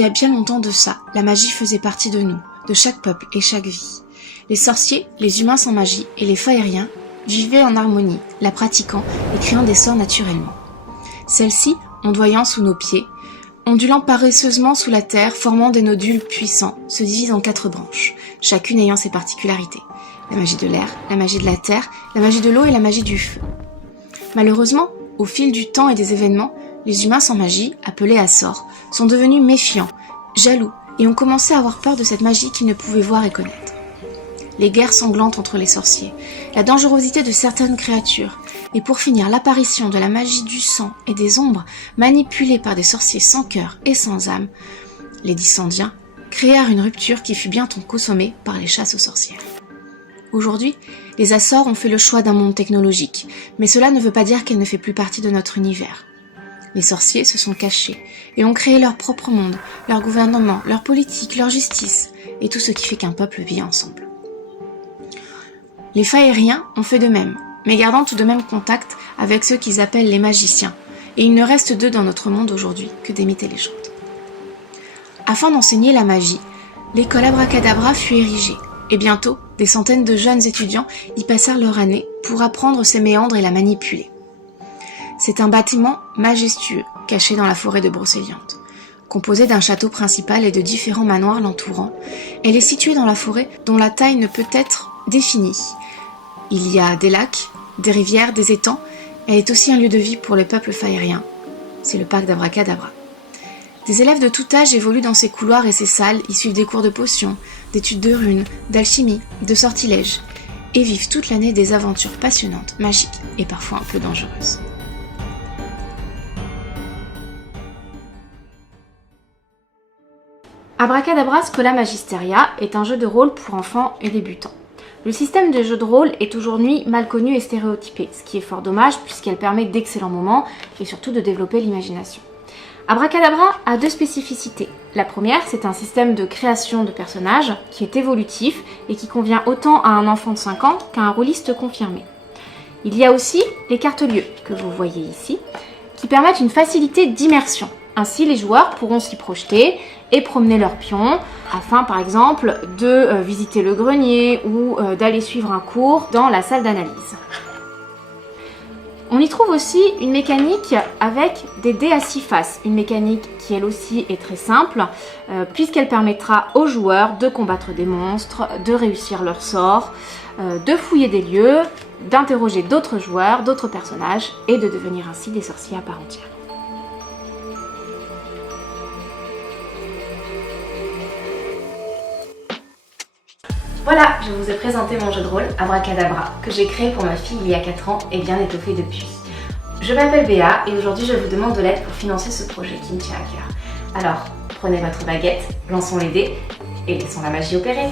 y a bien longtemps de ça, la magie faisait partie de nous, de chaque peuple et chaque vie. Les sorciers, les humains sans magie et les faériens vivaient en harmonie, la pratiquant et créant des sorts naturellement. Celle-ci, ondoyant sous nos pieds, ondulant paresseusement sous la terre, formant des nodules puissants, se divise en 4 branches, chacune ayant ses particularités. La magie de l'air, la magie de la terre, la magie de l'eau et la magie du feu. Malheureusement, au fil du temps et des événements, les humains sans magie, appelés Asors, sont devenus méfiants, jaloux et ont commencé à avoir peur de cette magie qu'ils ne pouvaient voir et connaître. Les guerres sanglantes entre les sorciers, la dangerosité de certaines créatures, et pour finir l'apparition de la magie du sang et des ombres manipulée par des sorciers sans cœur et sans âme, les Dissendiens créèrent une rupture qui fut bientôt consommée par les chasses aux sorcières. Aujourd'hui, les Asors ont fait le choix d'un monde technologique, mais cela ne veut pas dire qu'elle ne fait plus partie de notre univers. Les sorciers se sont cachés et ont créé leur propre monde, leur gouvernement, leur politique, leur justice et tout ce qui fait qu'un peuple vit ensemble. Les Faériens ont fait de même, mais gardant tout de même contact avec ceux qu'ils appellent les magiciens, et il ne reste d'eux dans notre monde aujourd'hui que des mythes et légendes. Afin d'enseigner la magie, l'école Abracadabra fut érigée, et bientôt, des centaines de jeunes étudiants y passèrent leur année pour apprendre ses méandres et la manipuler. C'est un bâtiment majestueux, caché dans la forêt de Brocéliande. Composée d'un château principal et de différents manoirs l'entourant, elle est située dans la forêt dont la taille ne peut être définie. Il y a des lacs, des rivières, des étangs. Elle est aussi un lieu de vie pour le peuple faérien. C'est le parc d'Abracadabra. Des élèves de tout âge évoluent dans ces couloirs et ces salles, y suivent des cours de potions, d'études de runes, d'alchimie, de sortilèges, et vivent toute l'année des aventures passionnantes, magiques et parfois un peu dangereuses. Abracadabra Schola Magisteria est un jeu de rôle pour enfants et débutants. Le système de jeu de rôle est aujourd'hui mal connu et stéréotypé, ce qui est fort dommage puisqu'elle permet d'excellents moments et surtout de développer l'imagination. Abracadabra a 2 spécificités. La première, c'est un système de création de personnages qui est évolutif et qui convient autant à un enfant de 5 ans qu'à un rôliste confirmé. Il y a aussi les cartes lieux, que vous voyez ici, qui permettent une facilité d'immersion. Ainsi, les joueurs pourront s'y projeter et promener leurs pions afin, par exemple, de visiter le grenier ou d'aller suivre un cours dans la salle d'analyse. On y trouve aussi une mécanique avec des dés à 6 faces, une mécanique qui elle aussi est très simple puisqu'elle permettra aux joueurs de combattre des monstres, de réussir leurs sorts, de fouiller des lieux, d'interroger d'autres joueurs, d'autres personnages et de devenir ainsi des sorciers à part entière. Voilà, je vous ai présenté mon jeu de rôle Abracadabra que j'ai créé pour ma fille il y a 4 ans et bien étoffé depuis. Je m'appelle Béa et aujourd'hui je vous demande de l'aide pour financer ce projet qui me tient à cœur. Alors, prenez votre baguette, lançons les dés et laissons la magie opérer.